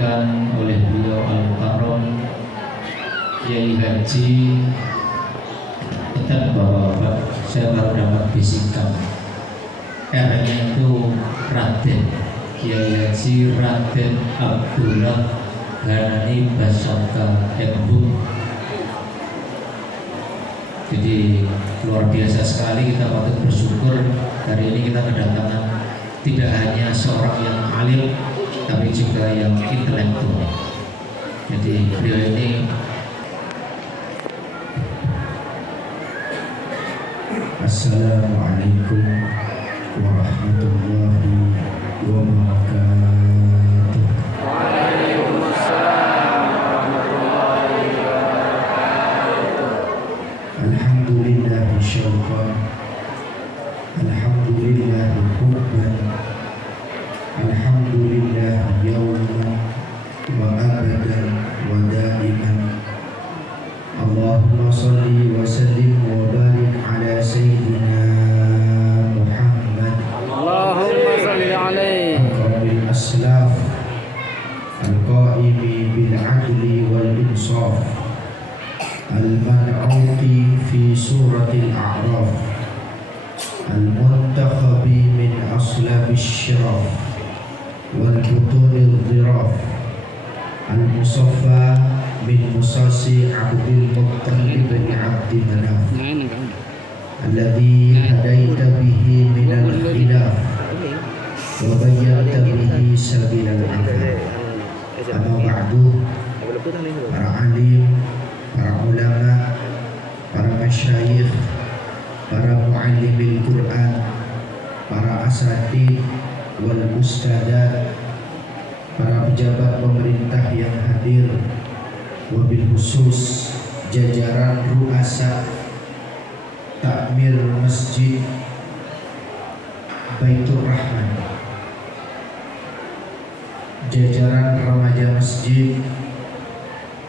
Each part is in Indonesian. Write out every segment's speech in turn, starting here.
disampaikan oleh beliau Al-Mukarram Kiai Haji Intan Bapak, saya baru dapat bisikan R-nya itu Raden Kiai Haji Raden Abdullah Ghanani Basaka Embung. Jadi luar biasa sekali, kita patut bersyukur hari ini kita kedatangan tidak hanya seorang yang alim tapi juga yang intelektual. Jadi beliau ini Assalamualaikum warahmatullahi wabarakatuh. Waalaikumsalam warahmatullahi wabarakatuh. Alhamdulillahi syauqan, alhamdulillahi hubban, alhamdulillahi yawman wa abadan wa daiman. Allahumma salli wa sallim wa barik ala sayyidina Muhammad Allahumma salli alaihi akrabil aslaf al-qaimi bil adli wal insaf al-man'uti fi suratil a'raf al-muntakhabi min aslabis syiraf wal butunil dhiraf al-musaffa min musasi Abdul Muttalib bin Abdi Manaf alladhi hadaita bihi minal khilaf wa bayyanta bihi sabilal afaf. Amma ba'du, para alim, para ulama, para masyayikh, para muallimil Quran, para asatid wal ustadat, para pejabat pemerintah yang hadir, wabil khusus jajaran ruasa takmir masjid Baitur Rahman, jajaran remaja masjid,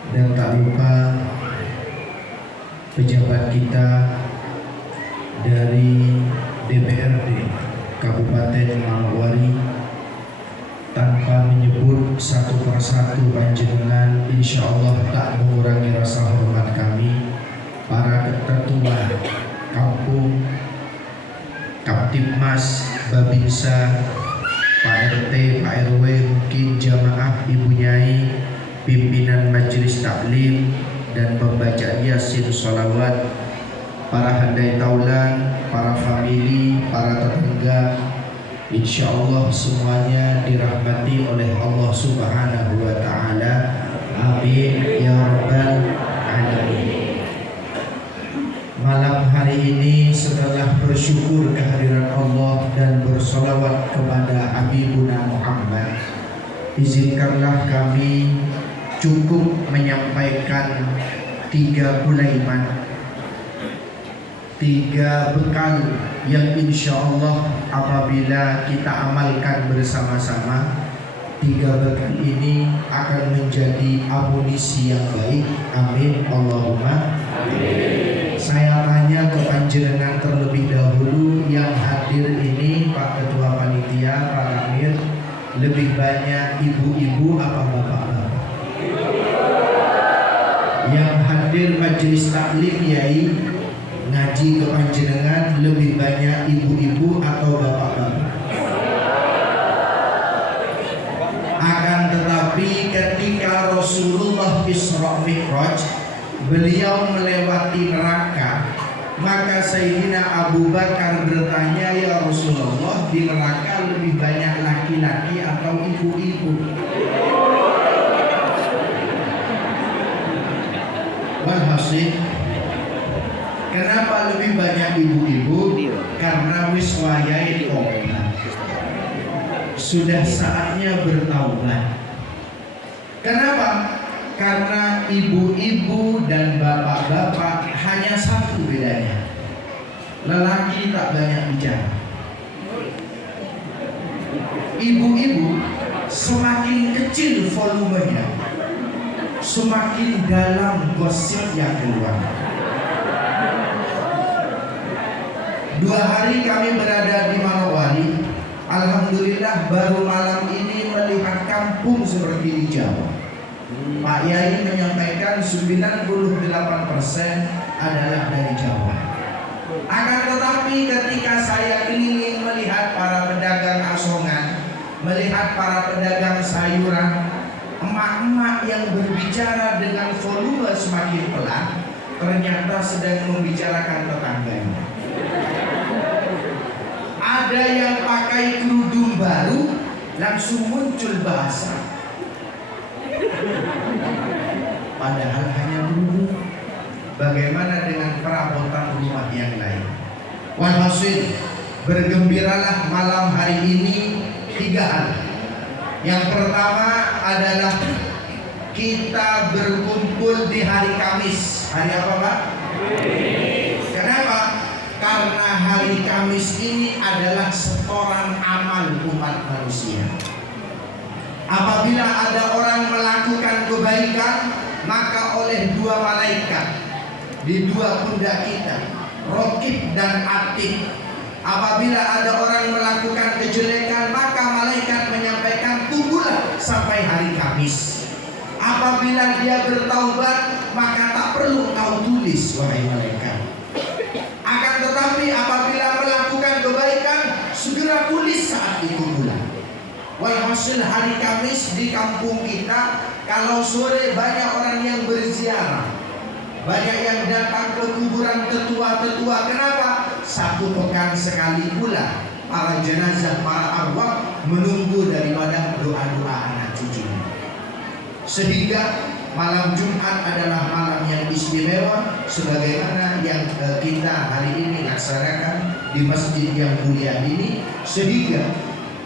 dan tak lupa pejabat kita dari DPRD Kabupaten Manokwari. Tanpa menyebut satu persatu panjenengan, insya Allah tak mengurangi rasa hormat kami, para ketua kampung, Kaptibmas, Babinsa, Pak RT, Pak RW, mungkin jamaah Ibu Nyai, pimpinan majelis taklim dan pembaca yasin sholawat, para handai taulan, para famili, para tetangga. Insya Allah semuanya dirahmati oleh Allah Subhanahu wa Ta'ala. Amin ya Rabbal Alamin. Malam hari ini setelah bersyukur kehadiran Allah dan bersolawat kepada Habibuna Muhammad, izinkanlah kami cukup menyampaikan 3 ulaiman, 3 bekal yang insya Allah apabila kita amalkan bersama-sama, 3 bekal ini akan menjadi amunisi yang baik. Amin Allahumma amin. Saya tanya ke panjenengan terlebih dahulu, yang hadir ini Pak Ketua Panitia, Pak Amir, lebih banyak ibu-ibu apa bapak-bapak? Yang hadir majelis taklim Yai ngaji ke panjenengan lebih banyak ibu-ibu atau bapak-bapak? Akan tetapi ketika Rasulullah Isra Mi'raj, beliau melewati neraka, maka Sayyidina Abu Bakar bertanya, ya Rasulullah, di neraka lebih banyak laki-laki atau ibu-ibu? Walhasil, kenapa lebih banyak ibu-ibu? Karena wiswayai tobat, sudah saatnya bertaubat. Kenapa? Karena ibu-ibu dan bapak-bapak hanya satu bedanya, lelaki tak banyak bicara. Ibu-ibu semakin kecil volumenya, semakin dalam gosip yang keluar. 2 hari kami berada di Manokwari. Alhamdulillah baru malam ini ingin melihat kampung seperti di Jawa, Pak Yai menyampaikan 98% adalah dari Jawa. Akan tetapi ketika saya keliling melihat para pedagang asongan, melihat para pedagang sayuran, emak-emak yang berbicara dengan volume semakin pelan, ternyata sedang membicarakan tetangganya. Ada yang pakai kerudung baru, langsung muncul bahasa. Padahal hanya kerudung. Bagaimana dengan perabotan rumah yang lain? Walhasil, bergembiralah malam hari ini 3 hal. Yang pertama adalah kita berkumpul di hari Kamis. Hari apa, Pak? Kenapa? Karena hari Kamis ini adalah setoran amal umat manusia. Apabila ada orang melakukan kebaikan, maka oleh 2 malaikat di 2 pundak kita, Raqib dan Atid, apabila ada orang melakukan kejelekan, maka malaikat menyampaikan tunggulah sampai hari Kamis. Apabila dia bertaubat, maka tak perlu kau tulis, wahai malaikat. Akan tetapi apabila melakukan kebaikan, segera tulis saat itu pula. Walhasil hari Kamis di kampung kita, kalau sore banyak orang yang berziarah, banyak yang datang ke kuburan tetua-tetua. Kenapa? 1 pekan sekali pula para jenazah, para arwah menunggu daripada doa-doa anak cucunya. Sehingga malam Jumat adalah malam yang istimewa, sebagaimana yang kita hari ini laksanakan di masjid yang mulia ini. Sehingga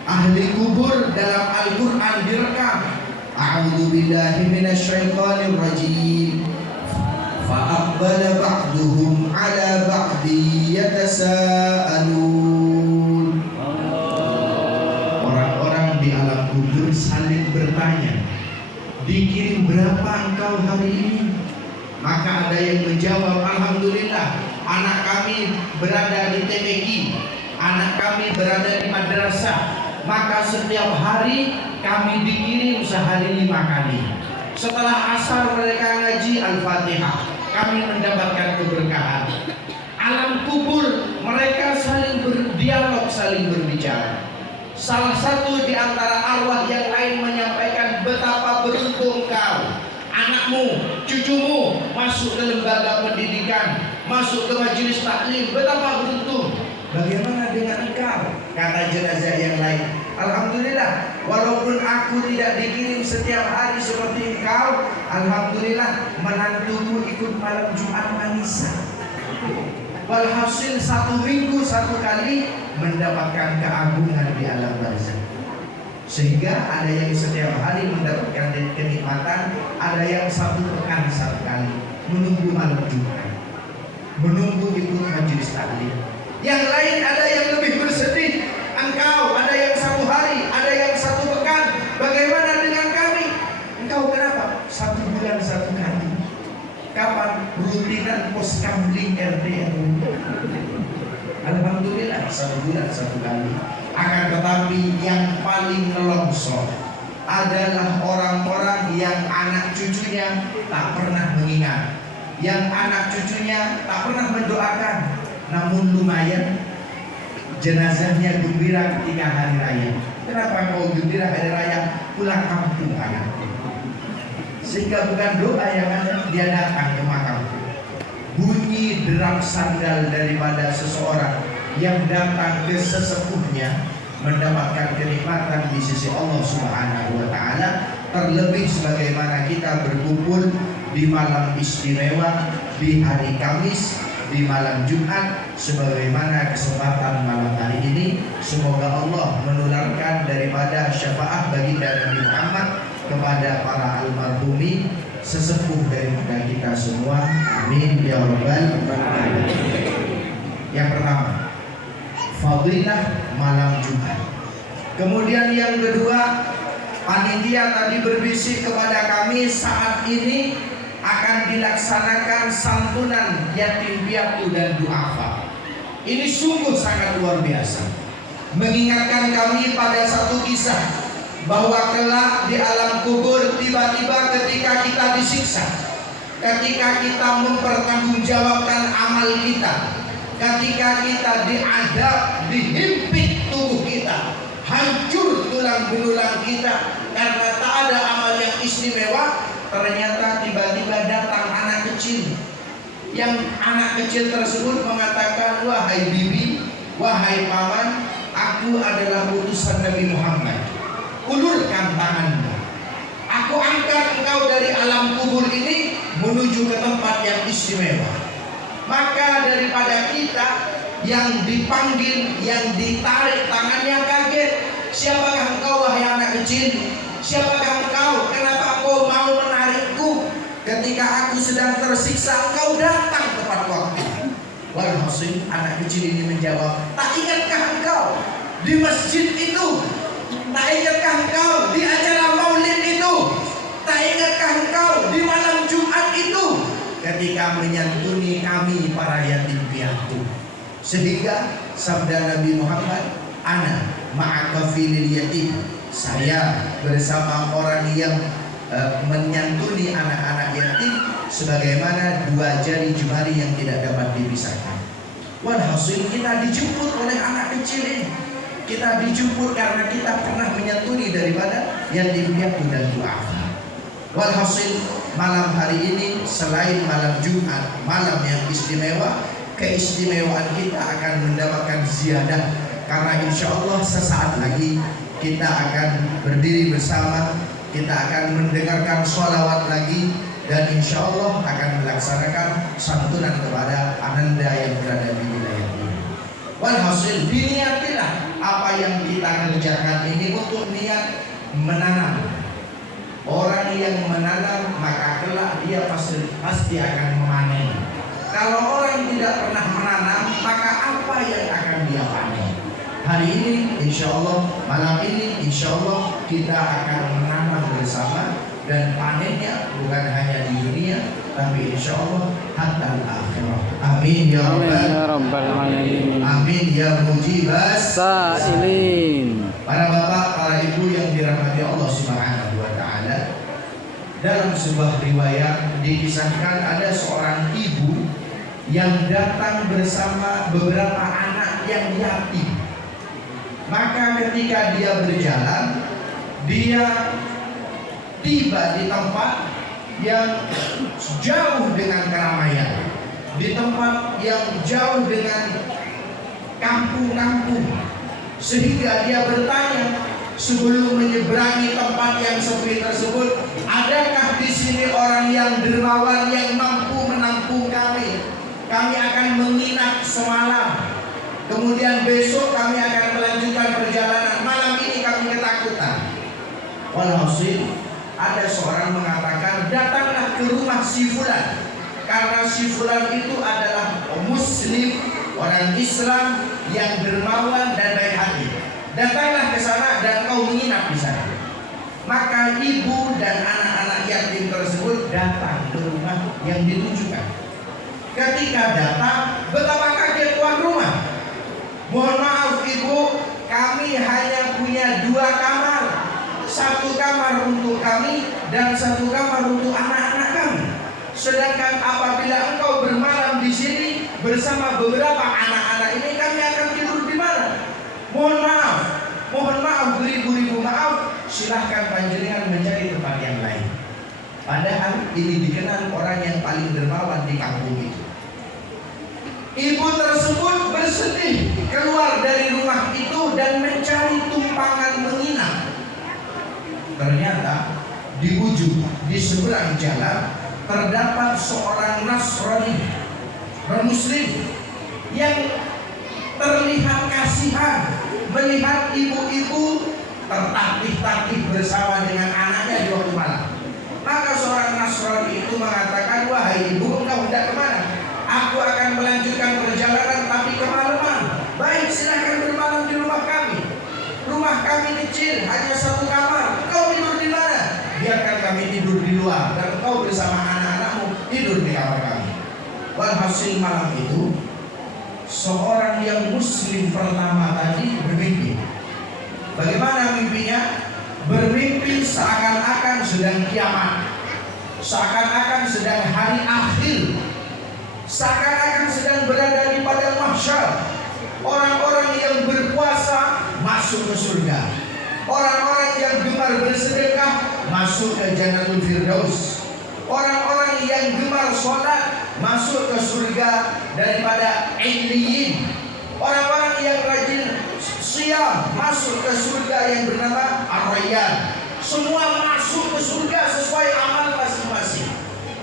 ahli kubur dalam Al-Quran direkam, a'udzu billahi minasyaitonir rajim, fa'aqbala ba'duhum 'ala ba'di yatasaalun. Orang-orang di alam kubur saling bertanya, dikirim berapa engkau hari ini? Maka ada yang menjawab, alhamdulillah, anak kami berada di TPQ, anak kami berada di madrasah, maka setiap hari kami dikirim sehari 5 kali. Setelah asar mereka ngaji Al-Fatihah, kami mendapatkan keberkahan. Alam kubur mereka saling berdialog, saling berbicara. Salah satu di antara arwah yang lain menyampaikan, betapa beruntung kau, anakmu, cucumu masuk ke lembaga pendidikan, masuk ke majelis taklim, betapa beruntung. Bagaimana dengan engkau? Kata jenazah yang lain, alhamdulillah, walaupun aku tidak dikirim setiap hari seperti engkau, alhamdulillah menantuku ikut malam Jumat manisan. Walhasil 1 minggu 1 kali mendapatkan keagungan di alam barzakh. Sehingga ada yang setiap hari mendapatkan kenikmatan, ada yang 1 pekan 1 kali menunggu malam Jumat, menunggu ikut majelis taklim. Yang lain ada yang lebih bersedih, engkau ada yang 1 hari, ada yang 1 pekan. Bagaimana dengan kami? Engkau kenapa 1 bulan 1 kali? Kapan rutinan pos kamling RT RW? Alhamdulillah 1 bulan 1 kali. Akan tetapi yang paling nelongso adalah orang-orang yang anak cucunya tak pernah mengingat, yang anak cucunya tak pernah mendoakan, namun lumayan jenazahnya gembira ketika hari raya. Kenapa kau gembira hari raya? Pulang kampung anakku. Sehingga bukan doa yang ada, dia datang ke makamku. Bunyi derap sandal daripada seseorang yang datang ke sesepuhnya mendapatkan kenikmatan di sisi Allah Subhanahu wa Ta'ala. Terlebih sebagaimana kita berkumpul di malam istimewa, di hari Kamis, di malam Jumat, sebagaimana kesempatan malam hari ini. Semoga Allah menularkan daripada syafaat baginda Nabi Muhammad kepada para almarhumi sesepuh daripada kita semua. Amin ya rabbal alamin. Yang pertama, fadilah malam Jumat. Kemudian yang kedua, panitia tadi berbisik kepada kami, saat ini akan dilaksanakan santunan yatim piatu dan duafa. Ini sungguh sangat luar biasa, mengingatkan kami pada satu kisah bahwa kelak di alam kubur tiba-tiba ketika kita disiksa, ketika kita mempertanggungjawabkan amal kita, ketika kita diadab, dihimpit tubuh kita, hancur tulang belulang kita karena tak ada amal yang istimewa, ternyata tiba-tiba datang anak kecil. Yang anak kecil tersebut mengatakan, wahai bibi, wahai paman, aku adalah utusan Nabi Muhammad. Ulurkan tanganmu, aku angkat engkau dari alam kubur ini menuju ke tempat yang istimewa. Maka daripada kita yang dipanggil, yang ditarik tangannya kaget, siapakah engkau wahai anak kecil? Siapakah engkau? Kenapa engkau mau menarikku? Ketika aku sedang tersiksa, engkau datang tepat waktu. Walhasil anak kecil ini menjawab, tak ingatkah engkau di masjid itu? Tak ingatkah engkau di acara maulid itu? Tak ingatkah engkau di malam Jumat itu? Ketika menyantuni kami para yatim piatu. Sehingga sabda Nabi Muhammad, ana ma'akafilil yatim, saya bersama orang yang menyantuni anak-anak yatim sebagaimana dua jari jemari yang tidak dapat dipisahkan. Walhasil kita dijemput oleh anak kecil ini. Kita dijemput karena kita pernah menyantuni daripada yatim piatu dan duafa. Walhasil malam hari ini selain malam Jumat, malam yang istimewa, keistimewaan kita akan mendapatkan ziyadah karena insya Allah sesaat lagi kita akan berdiri bersama, kita akan mendengarkan sholawat lagi, dan insya Allah akan melaksanakan santunan kepada ananda yang berada di wilayah ini. Walhasil diniatilah apa yang kita kerjakan ini untuk niat menanam. Orang yang menanam maka kelak dia pasti akan memanen. Kalau orang tidak pernah menanam maka apa yang akan dia panen? Hari ini insya Allah, malam ini insya Allah kita akan menanam bersama, dan panennya bukan hanya di dunia tapi insya Allah hatta akhirah. Amin ya rabbal alamin. Amin ya mujibas Sa'ilin. Para bapak, para ibu yang dirahmati Allah Subhanahu wa taala, dalam sebuah riwayat dikisahkan ada seorang ibu yang datang bersama beberapa anak yang yatim. Maka ketika dia berjalan, dia tiba di tempat yang jauh dengan keramaian, di tempat yang jauh dengan kampung-kampung, sehingga dia bertanya sebelum menyeberangi tempat yang sepi tersebut, adakah di sini orang yang dermawan yang mampu menampung kami? Kami akan menginap semalam, kemudian besok kami akan melanjutkan perjalanan. Malam ini kami ketakutan. Walhasil ada seorang mengatakan, datanglah ke rumah si fulan, karena si fulan itu adalah muslim, orang Islam yang dermawan dan baik hati. Datanglah ke sana dan kau menginap di sana. Maka ibu dan anak-anak yatim tersebut datang ke rumah yang ditunjukkan. Ketika datang, betapa kaget tuan rumah. Mohon maaf ibu, kami hanya punya 2 kamar. 1 kamar untuk kami dan 1 kamar untuk anak-anak kami. Sedangkan apabila engkau bermalam di sini bersama beberapa anak-anak ini, kami akan tidur di mana? Mohon maaf, beribu-ribu maaf. Silahkan panjenengan mencari tempat yang lain. Padahal ini dikenal orang yang paling dermawan di kampung itu. Ibu tersebut bersedih keluar dari rumah itu dan mencari tumpangan menginap. Ternyata di ujung, di seberang jalan terdapat seorang Nasrani, non-Muslim, yang terlihat kasihan melihat ibu-ibu tertatih-tatih bersama dengan anaknya di waktu malam. Maka seorang Nasrani itu mengatakan, wahai ibu, engkau hendak kemana? Aku akan melanjutkan perjalanan tapi kemalaman. Baik, silahkan bermalam di rumah kami. Rumah kami kecil, hanya 1 kamar. Engkau tidur di mana? Biarkan kami tidur di luar, dan engkau bersama anak-anakmu tidur di kamar kami. Walhasil malam itu, seorang yang muslim pertama tadi bermimpi. Bagaimana mimpinya? bermimpi seakan-akan sedang kiamat, seakan-akan sedang hari akhir, seakan-akan sedang berada di padang mahsyar. Orang-orang yang berpuasa masuk ke surga, orang-orang yang gemar bersedekah masuk ke Jannatul Firdaus, orang-orang yang gemar sholat masuk ke surga daripada Illiyin, orang-orang yang rajin siam masuk ke surga yang bernama Ar-Rayyan. Semua masuk ke surga sesuai amal masing-masing.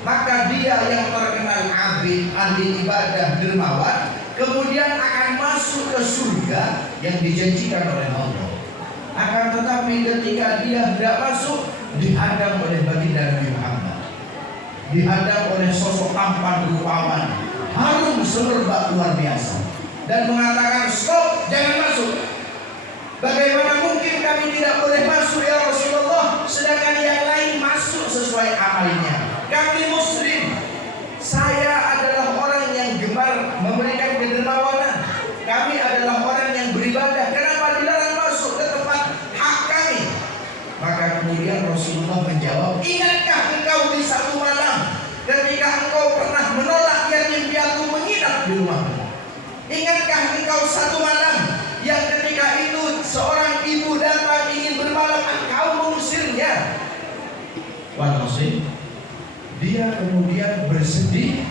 Maka dia yang terkenal abid, ahli ibadah, dermawan, kemudian akan masuk ke surga yang dijanjikan oleh Allah. Akan tetapi ketika dia tidak masuk, dihadang oleh baginda Nabi Muhammad, dihadang oleh sosok tampan rupawan, harum semerbak luar biasa, dan mengatakan, stop, jangan masuk. Bagaimana mungkin kami tidak boleh masuk ya Rasulullah, sedangkan yang lain masuk sesuai amalnya? Kami muslim, saya adalah orang yang gemar memberikan kedermawanan, kami adalah orang yang beribadah, kenapa dilarang masuk ke tempat hak kami? Maka kemudian Rasulullah menjawab, ingatkah engkau di satu malam ketika engkau pernah menolak yatim piatu menginap di rumahmu? Ingatkah engkau satu malam yang ketika itu seorang ibu datang ingin bermalam, engkau mengusirnya? Walhasil dia kemudian bersedih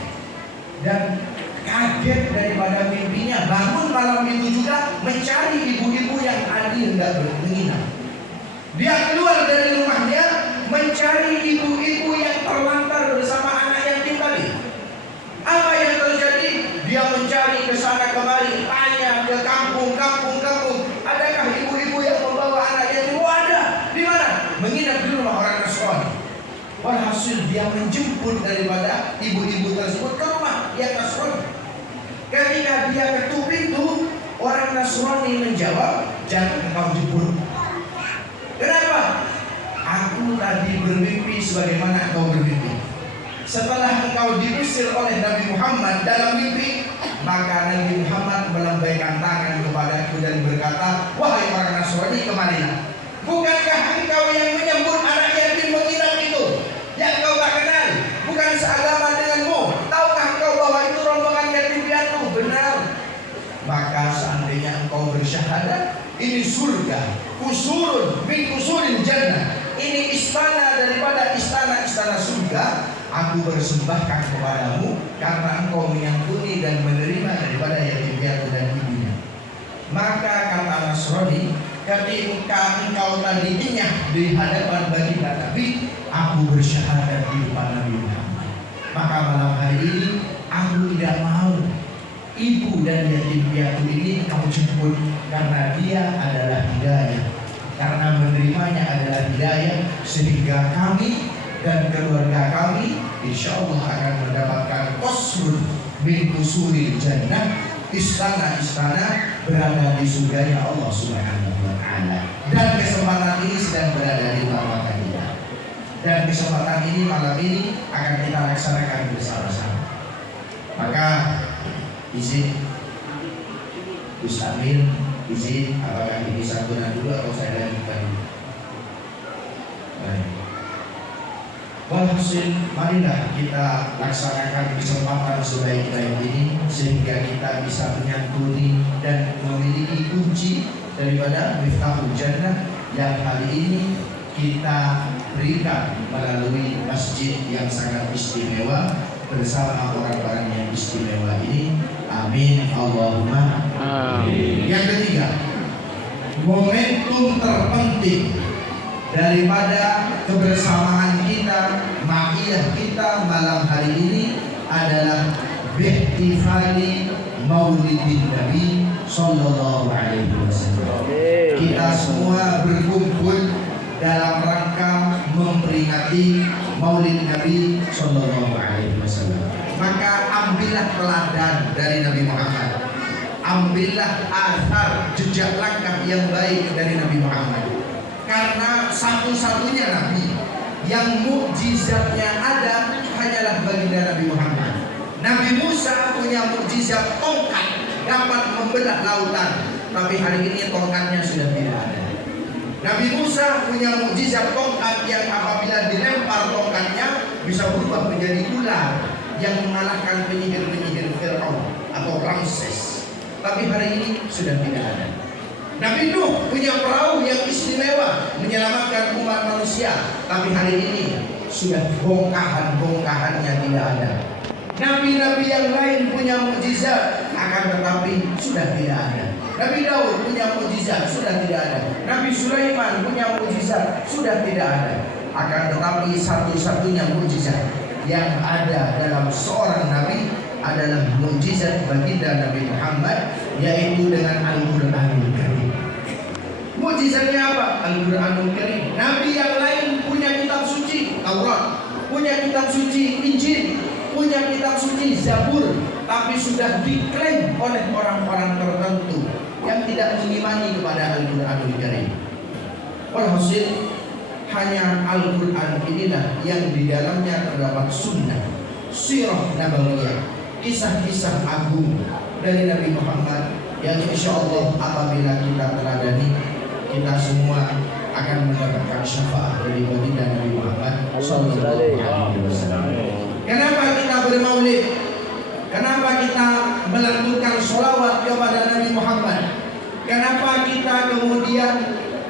dan kaget daripada mimpinya. Bangun malam itu juga mencari ibu-ibu yang tadi hendak menginap. Dia keluar dari rumahnya mencari ibu-ibu yang terlantar bersama anak yatim tadi. Apa yang terjadi? Dia mencari ke sana kemari, tanya ke kampung. Adakah ibu-ibu yang membawa anak yatim? Oh ada. Di mana? Menginap di rumah orang Nasrani. Walhasil dia menjemput daripada ibu-ibu tersebut ke rumah yang Nasrani. Ketika dia ketuk pintu, orang Nasrani menjawab, jangan engkau jemput. Kenapa? Aku tadi bermimpi sebagaimana engkau bermimpi. Setelah engkau diusir oleh Nabi Muhammad dalam mimpi, maka Nabi Muhammad melambaikan tangan kepadaku dan berkata, wahai orang Nasrani, kemarilah. Bukankah engkau yang menyebut anak yatim menginap itu, yang kau tak kenal, bukan seagama denganmu? Tahukah engkau bahwa itu rombongan yatim piatu? Benar. Maka seandainya engkau bersyahadat, ini surga, kusurun min kusurin jannah, ini istana daripada istana-istana surga, aku persembahkan kepadamu karena engkau menyantuni dan menerima daripada yatim piatu dan ibunya. Maka kata Nasrani, ketika engkau tadi ingat di hadapan baginda Nabi, aku bersyahadat di depan Nabi Muhammad. Maka malam hari ini aku tidak mau ibu dan yatim piatu ini kau jemput, karena dia adalah hidayah, karena menerimanya adalah hidayah, sehingga kami dan keluarga kami insya Allah akan mendapatkan qasrun min kusuril jannah, istana-istana berada di surganya Allah Subhanahu wa taala. Dan kesempatan ini sedang berada di tangan kita. Dan kesempatan ini malam ini akan kita laksanakan bersama-sama. Maka izin Gus Amir, izin apakah ini santunan dulu atau saya lanjutkan dulu? Baik. Walhasil, marilah kita laksanakan kesempatan sebaik-baik ini sehingga kita bisa menyantuni dan memiliki kunci daripada Miftahul Jannah yang hari ini kita berikan melalui masjid yang sangat istimewa bersama orang-orang yang istimewa ini. Amin Allahumma amin. Yang ketiga, momentum terpenting daripada kebersamaan kita, ma'iyah kita malam hari ini adalah bihtifali maulidin Nabi Sallallahu Alaihi Wasallam. Kita semua berkumpul dalam rangka memperingati maulid Nabi Sallallahu Alaihi Wasallam. Maka ambillah teladan dari Nabi Muhammad, ambillah athar jejak langkah yang baik dari Nabi Muhammad. Karena satu-satunya Nabi yang mukjizatnya ada hanyalah baginda Nabi Muhammad. Nabi Musa punya mukjizat tongkat dapat membelah lautan, tapi hari ini tongkatnya sudah tidak ada. Nabi Musa punya mukjizat tongkat yang apabila dilempar tongkatnya bisa berubah menjadi ular yang mengalahkan penyihir-penyihir Fir'aun atau Ramses. Tapi hari ini sudah tidak ada. Nabi Nuh punya perahu yang istimewa menyelamatkan umat manusia. Tapi hari ini sudah bongkahan-bongkahannya tidak ada. Nabi-nabi yang lain punya mukjizat, akan tetapi sudah tidak ada. Nabi Daud punya mukjizat, sudah tidak ada. Nabi Sulaiman punya mukjizat, sudah tidak ada. Akan tetapi satu-satunya mukjizat yang ada dalam seorang nabi adalah mukjizat baginda Nabi Muhammad, yaitu dengan Al-Qur'anul Karim. Mukjizatnya apa? Al-Qur'anul Karim. Nabi yang lain punya kitab suci Taurat, punya kitab suci Injil, punya kitab suci Zabur, tapi sudah diklaim oleh orang-orang tertentu yang tidak mengimani kepada Al-Qur'anul Karim. Walhasil hanya Al-Quran inilah yang di dalamnya terdapat sunnah, sirah nabawiyah, kisah-kisah agung dari Nabi Muhammad yang insya Allah apabila kita teladani, kita semua akan mendapatkan syafaat dari baginda Nabi Muhammad Sallallahu Alaihi Wasallam. Kenapa kita bermaulid? Kenapa kita melantunkan sholawat kepada Nabi Muhammad? Kenapa kita kemudian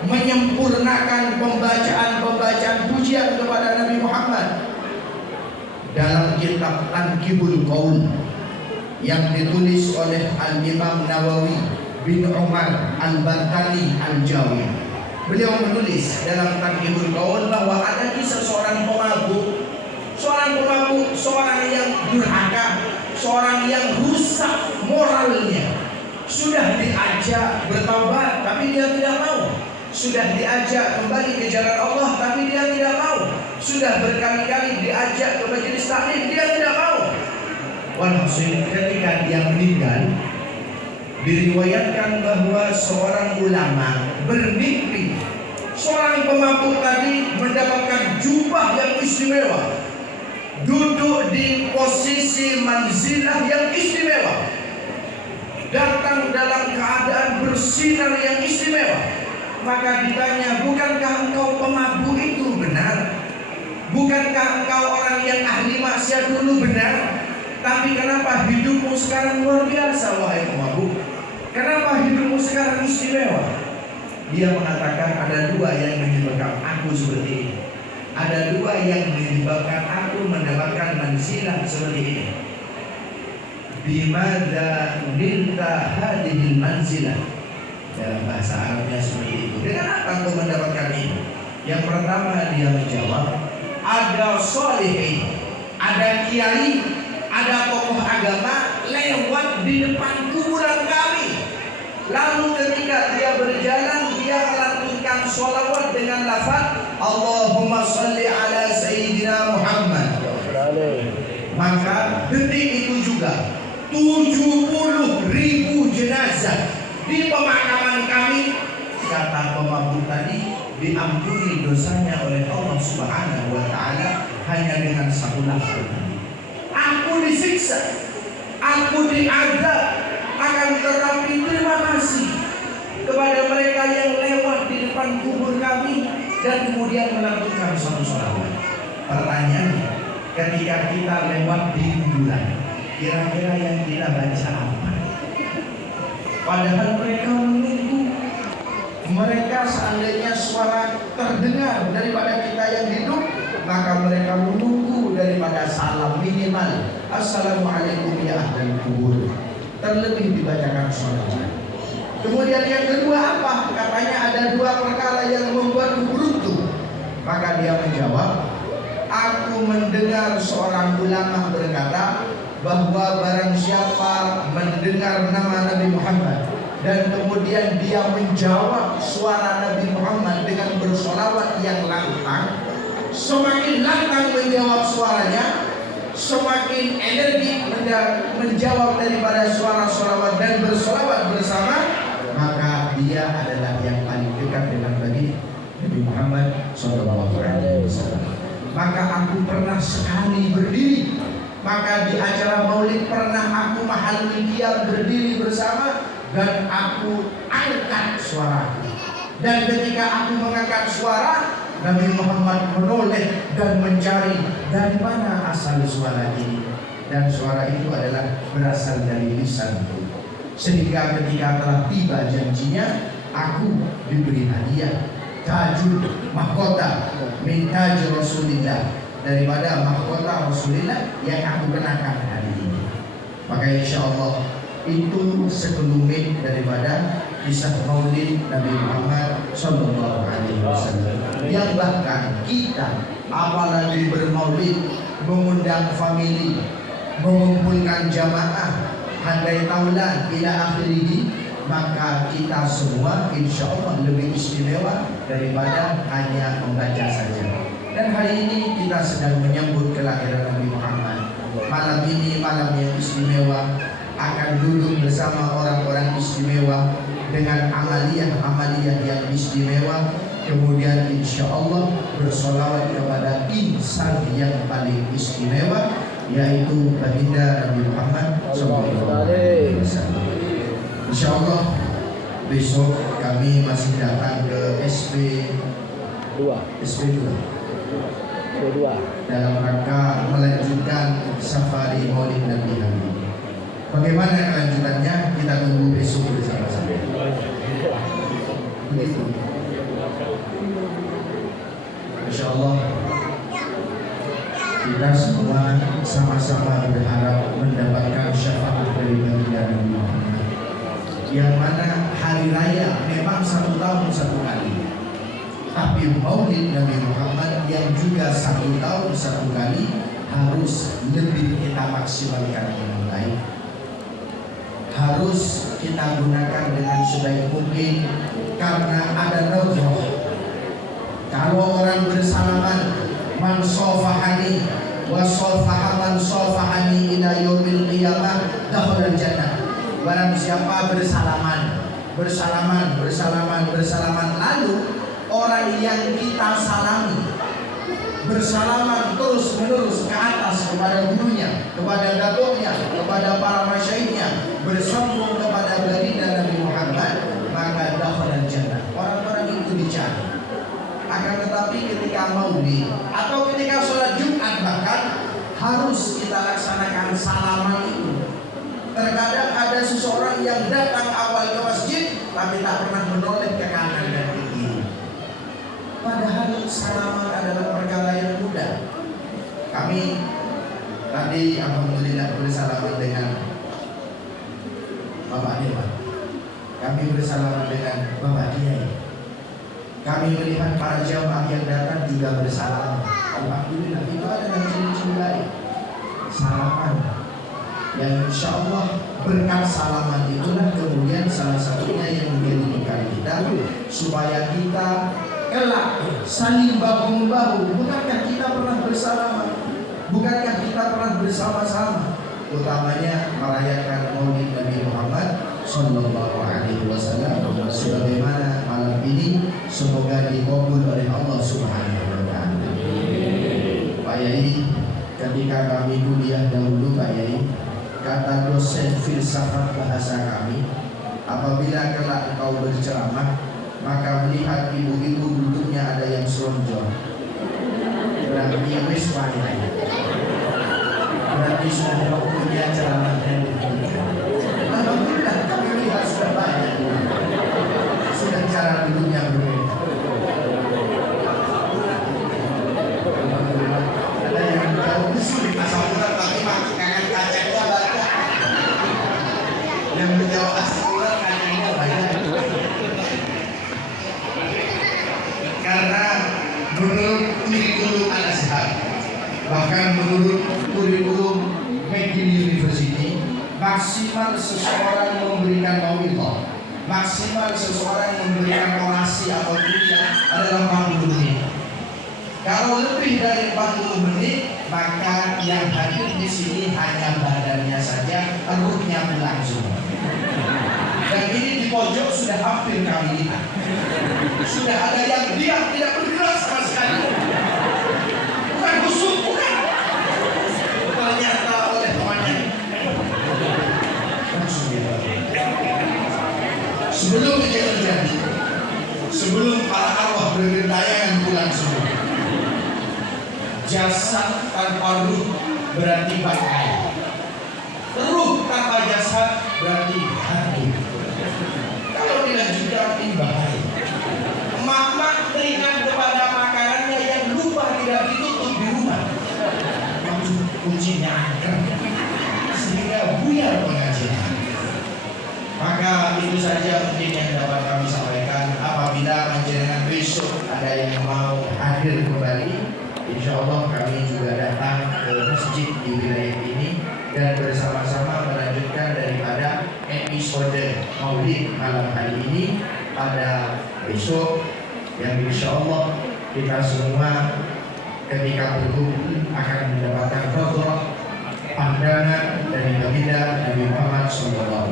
menyempurnakan pembacaan pujian kepada Nabi Muhammad? Dalam kitab Tanqihul Qaul yang ditulis oleh Al-Imam Nawawi bin Umar Al-Bantani Al-Jawi, beliau menulis dalam Tanqihul Qaul bahwa ada kisah seorang pemabuk, seorang yang durhaka, seorang yang rusak moralnya. Sudah diajak bertaubat tapi dia tidak mau. Sudah diajak kembali ke jalan Allah tapi dia tidak mau. Sudah berkali-kali diajak ke majelis taklim, dia tidak mau. Walhasil ketika dia meninggal, diriwayatkan bahwa seorang ulama bermimpi seorang pemabuk tadi mendapatkan jubah yang istimewa, duduk di posisi manzilah yang istimewa, datang dalam keadaan bersinar yang istimewa. Maka ditanya, bukankah engkau pemabuk itu benar? Bukankah engkau orang yang ahli maksiat dulu benar? Tapi kenapa hidupmu sekarang luar biasa, wahai pemabuk? Kenapa hidupmu sekarang istimewa? Dia mengatakan ada dua yang menyebabkan aku seperti ini. Ada dua yang menyebabkan aku mendapatkan manzilah seperti ini. Bimada nilta hadhil manzilah. Dalam bahasa Arabnya seperti itu. Dengan apa engkau mendapatkan ini? Yang pertama dia menjawab, ada solehin, ada kiai, ada tokoh agama lewat di depan kuburan kami. Lalu ketika dia berjalan, dia melantunkan sholawat dengan lafaz Allahumma salli ala Sayyidina Muhammad. Maka detik itu juga 70.000 jenazah di pemakaman kami, kata pemabuk tadi, diampuni dosanya oleh Allah Subhanahu wa Ta'ala hanya dengan satu lafaz. Aku disiksa, aku diadab, akan tetapi terima kasih kepada mereka yang lewat di depan kubur kami dan kemudian melantunkan satu sholawat. Pertanyaannya, ketika kita lewat di kuburan, kira-kira yang kita baca apa? Padahal mereka menunggu. Mereka seandainya suara terdengar daripada kita yang hidup, maka mereka menunggu daripada salam minimal Assalamualaikum ya ahlal kubur, terlebih dibacakan sholawat. Kemudian yang kedua apa? Katanya ada dua perkara yang membuatku beruntung. Maka dia menjawab, aku mendengar seorang ulama berkata bahwa barang siapa mendengar nama Nabi Muhammad dan kemudian dia menjawab suara Nabi Muhammad dengan bersolawat yang lantang, semakin lantang menjawab suaranya, semakin energi menjawab daripada suara solawat dan bersolawat bersama, maka dia adalah yang paling dekat dengan Nabi Muhammad SAW. Maka aku pernah sekali berdiri, maka di acara maulid pernah aku mahal diam berdiri bersama dan aku angkat suaraku Dan ketika aku mengangkat suara, Nabi Muhammad menoleh dan mencari dari mana asal suara ini. Dan suara itu adalah berasal dari lisanku. Sehingga ketika telah tiba janjinya, aku diberi hadiah tajul mahkota min taj Rasulillah, daripada mahkota Rasulillah yang aku kenakan hari ini. Maka insya Allah itu sekelumit daripada kisah maulid Nabi Muhammad Sallallahu Alaihi Wasallam, yang bahkan kita apalagi bermaulid, mengundang famili, mengumpulkan jamaah, handai taulan ila akhirih, maka kita semua insya Allah lebih istimewa daripada hanya membaca saja. Dan hari ini kita sedang menyambut kelahiran Nabi Muhammad. Malam ini malam yang istimewa, akan duduk bersama orang-orang istimewa dengan amaliyah-amaliyah yang istimewa. Kemudian insya Allah bersolawat kepada insan yang paling istimewa, yaitu baginda Nabi Muhammad SAW. Insya Allah besok kami masih datang ke SP2 dalam rangka melanjutkan safari Maulid Nabi Nabi. Bagaimana kelanjutannya kita tunggu besok bersama-sama. Begitu. Insya Allah kita semua sama-sama berharap mendapatkan syafaat dari baginda Nabi Muhammad, yang mana hari raya memang 1 tahun 1 kali, tapi Maulid Nabi Muhammad yang juga 1 tahun 1 kali harus lebih kita maksimalkan dengan baik, harus kita gunakan dengan sebaik mungkin, karena ada nazar. Kalau orang bersalaman, man sofahani wa sofaha man sofahani ila yaumil qiyamah dakhala jannah. Barang siapa bersalaman, lalu orang yang kita salami bersalaman terus menerus ke atas kepada gurunya, kepada datuknya, kepada para masyaihnya, bersambung kepada baginda Nabi Muhammad, maka dakhala jannah. Orang-orang itu dicari. Akan tetapi ketika maulid atau ketika sholat Jumat bahkan harus kita laksanakan salaman itu. Terkadang ada seseorang yang datang awal ke masjid tapi tak pernah menoleh ke kanan dan ke kiri. Padahal salaman adalah perkara yang mudah. Kami tadi alhamdulillah bersalaman dengan Bapak Dewa. Kami bersalaman dengan Bapak Kiai. Kami melihat para jamaah yang datang juga bersalaman. Alhamdulillah itu adalah ciri-ciri baik. Salaman. Yang insya Allah berkat salaman itulah kemudian salah satunya yang menjadi bekal kita supaya kita kelak saling bahu-bahu. Bukankah kita pernah bersalaman? Bukankah kita pernah bersama-sama? Utamanya merayakan Maulid Nabi Muhammad Sallallahu Alaihi Wasallam, sebagaimana malam ini semoga dikabul oleh Allah Subhanahu Wa Taala. Pak Yai, ketika kami kuliah dahulu, Pak Yai, kata dosen filsafat bahasa kami, apabila kelak engkau berceramah, maka melihat ibu-ibu duduknya ada yang selonjor, berarti wis pandai, berarti sudah waktunya ceramah. Alhamdulillah kami melihat sudah banyak, sudah cara duduknya berbeda. Ada yang jauh sulit asal urat tapi pakai kangen kacangnya banyak. Yang menjawab asal urat kacangnya banyak. Karena menurut kurikulum Al-Azhar, bahkan menurut kurikulum McGill University, maksimal seseorang memberikan mauidhah, maksimal seseorang memberikan orasi atau kuliah adalah 40 menit. Kalau lebih dari 40 menit, maka yang hadir di sini hanya badannya saja, ruhnya pulang semua. Dan ini di pojok sudah hampir kami lihat. Sudah ada yang diam, tidak bergerak sama sekali. Bukan busuk, bukan. Ternyata oleh temannya. Sebelum ini terjadi, sebelum jasad tanpa ruh berarti bangkai. Ruh tanpa jasad berarti hantu. Kalau dilanjutkan ini bahaya. Mak-mak teringat kepada makanannya yang lupa tidak ditutup di rumah. Maksud kuncinya angker, sehingga buyar pengajian. Maka itu saja mungkin yang dapat kami sampaikan. Apabila panjenengan besok ada yang mau hadir kembali, insya Allah kami juga datang ke masjid di wilayah ini dan bersama-sama melanjutkan daripada episode Maulid malam hari ini pada besok, yang insya Allah kita semua ketika berkumpul akan mendapatkan roh pandangan dari baginda Nabi Muhammad SAW.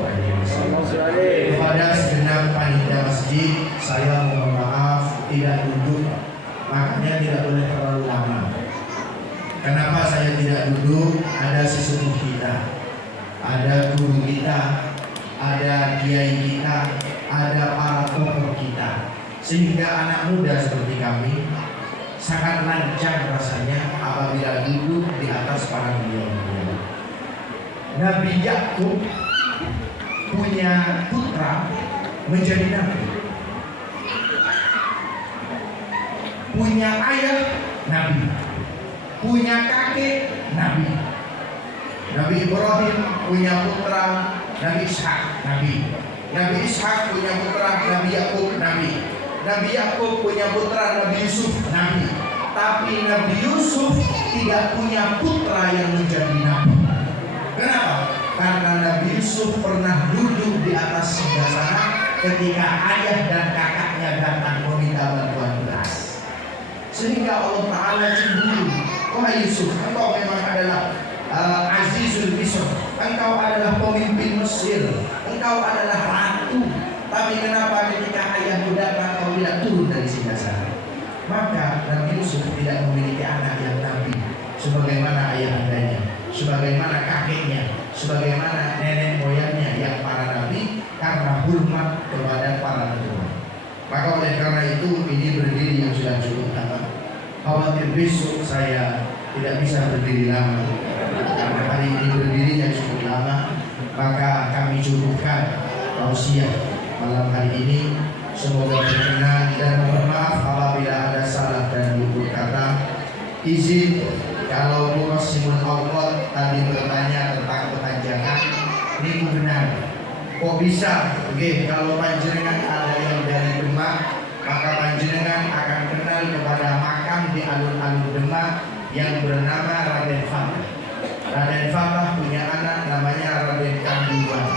Kepada segenap panitia masjid, saya mohon maaf tidak duduk, makanya tidak boleh terlalu lama. Kenapa saya tidak duduk? Ada sesepuh kita, ada guru kita, ada kiai kita, ada para tokoh kita, sehingga anak muda seperti kami sangat lancar rasanya apabila duduk di atas para beliau. Nabi Yakub punya putra menjadi nabi, punya ayah nabi, punya kakek nabi. Nabi Ibrahim punya putra Nabi Ishak nabi. Nabi Ishak punya putra Nabi Yakub nabi. Nabi Yakub punya putra Nabi Yusuf nabi. Tapi Nabi Yusuf tidak punya putra yang menjadi nabi. Kenapa? Karena Nabi Yusuf pernah duduk di atas singgasana ketika ayah dan kakaknya datang meminta bantuan beras. Sehingga Allah Ta'ala cemburu. Wahai Yusuf, engkau memang adalah Azizul Misr, engkau adalah pemimpin Mesir, engkau adalah ratu. Tapi kenapa ketika ayahmu datang kau tidak turun dari singgasana? Maka Nabi Yusuf tidak memiliki anak yang nabi sebagaimana ayahandanya, sebagaimana kakeknya, sebagaimana nenek moyangnya yang para nabi, karena hormat kepada para nabi. Maka oleh karena itu ini berdiri yang sudah cukup lama. Khawatir besok saya tidak bisa berdiri lama, karena hari ini berdirinya cukup lama. Maka kami cukupkan tausiah malam hari ini. Semoga berkenan dan mohon maaf apabila ada salah dan lupa kata. Izin kalau Bu Qasimul Awwad tadi bertanya tentang kepanjangan, ini benar. Kok bisa? Oke, kalau panjenengan ada yang dari Demak, maka panjenengan akan kenal kepada makam di alun-alun Demak yang bernama Raden Fatah. Raden Fatah punya anak namanya Raden Kanduruan.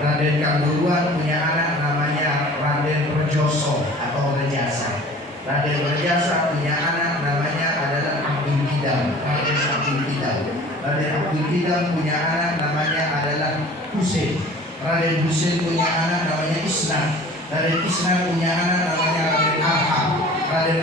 Raden Kanduruan punya anak namanya Raden Rejoso atau Rejasa. Raden Rejasa punya anak namanya adalah Abdul Kidam. Raden Abdul Kidam. Raden Abdul Kidam punya anak namanya adalah Husain. Raden Husain punya anak namanya Isnan. Raden Isnan punya anak namanya Raden Arham. Raden